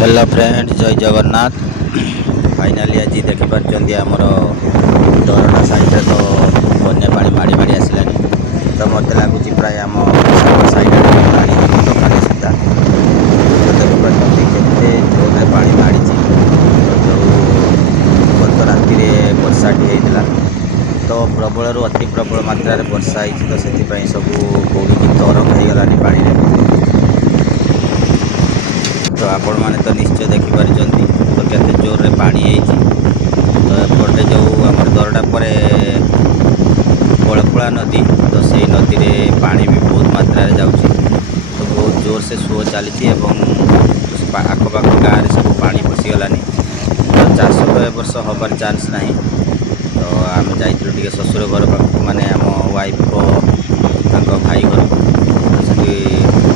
Hello friends, जय Jagannath. Finally आज देखिपार आमर दरटा साइड तो बन्या पानी माड़ी माड़ी आसलानी। तो मत लगुच प्राय आम साइड तो खाली सीधा तो देखिपार केते जोर पानी माड़ी। तो जो गत राति वर्षाटी होता तो प्रबल अति प्रबल मात्रा वर्षा होती तो से सब बोगी तरंग हो गलानी पानी। तो आपण मैंने तो निश्चय देखिपार तो केते जोर रे पानी है। तो एपटे जो आम दरटा पर बड़पड़ा नदी तो से नदी रे पानी भी बहुत मात्रा जाऊँगी। तो बहुत जोर से सुओ चली आखपाख गाँव में सब पानी पशिगलानी। तो चाष तो ए वर्ष हबार चान्स ना। तो आम जाइए ससुर घर पाख माने आम वाइफ को भाई घर से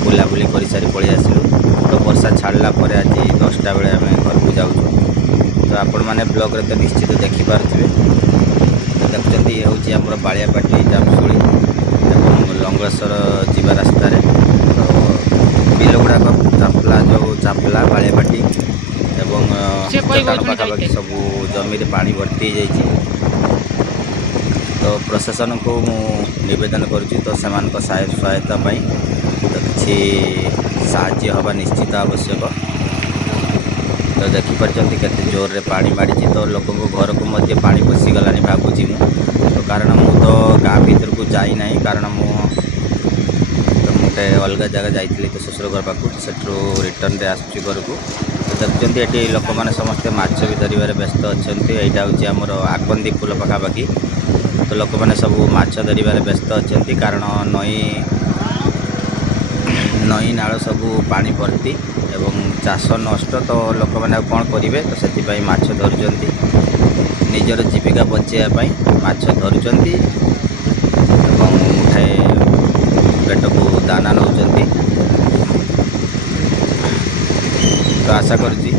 बुलाबुली कर सारी पलि आसलु। तो वर्षा छाड़ा पर आज 10टा बेले आम घर को जाऊँ। तो आपण मैंने ब्लॉग रे तो निश्चित देखिपारे। तो देखते ये हूँ आम बाड़ियापाटी जामशूली और लंगेश्वर जीवा रास्तार। तो बिल गुड़ाक चापला जो चापला बाड़ियापाटी एवं चट्टाण पाखापाखि सब जमी पानी भर्ती जाइए। तो प्रशासन को निवेदन करुँची तो सहायता पाई तो किसी साहाय्य हवा निश्चित आवश्यक। तो देखिपार केते जोर रे पानी माड़ी। तो लोक घर को मध्य पानी पशिगलानी भावुची मु। तो कारण मु तो गाँ भीतर को जाई ना कारण मुझे अलग जगह जाइली तो ससुर घर पाक से रिटर्न रे आसुची घर को। तो देखते ये लोक मैंने समस्ते माछ भी धरवे व्यस्त अच्छा। यहाँ हूँ आमर आकंदी पुल पाखापाखि। तो लोक मैंने सब माछ धरवे व्यस्त अच्छा कारण नई नाल सब पानी भर्ती एवं चाष नष्ट। तो लोक मैंने कौन करेंगे तो से माछ धरुंच निजर जीविका बचाई माछ धरुंच मुठाए पेट को दाना नौ। तो आशा करुँची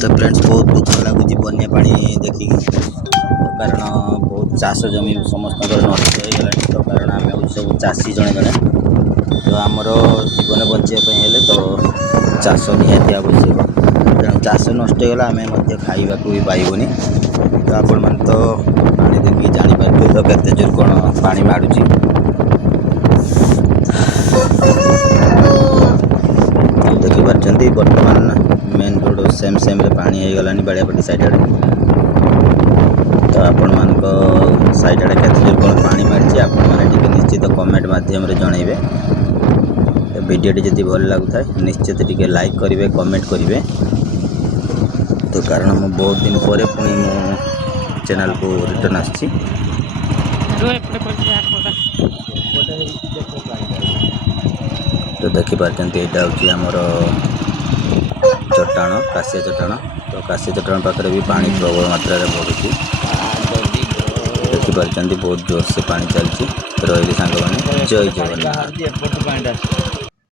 तो फ्रेंड्स बहुत दुख लगुच बन्या पानी देखिकी। तो कारण बहुत चाष जमी समस्त नष्ट हो गला। तो कारण आम हूँ सब चाषी जड़े जड़े। तो आमर जीवन बचाई तो चाष निहाती आवश्यक। तेणु चाष नष्ट होगा आम खाइबा भी पाइबनी। तो आपण मैंने तो पानी देखिए जापर तो केते जोर कौन पानी माड़ुची। देखिपार बर्तमान मेन रोड सेम सेम रे पानी हो गलानी बाड़ियापाटी साइड आड़े। तो आपण मान साइड आड़े केते जोर कौन पानी माड़ी आपण मैंने निश्चित कमेंट माध्यम रे जनइबे। वीडियो जदि भल लगुता है निश्चित टिके लाइक करेंगे कमेंट करेंगे। तो कारण मु बहुत दिन पर पुणी मो चैनल को रिटर्न आसी। तो देखिपार यहाँ हूँ आमर चट्टाण काशिया चट्टाण। तो काशिया चट्टाण पाखे भी पानी प्रबल मात्रा बढ़ुची। देखिपार बहुत जोर से पानी चलती। रही सांग मैंने जय जगन्नाथ।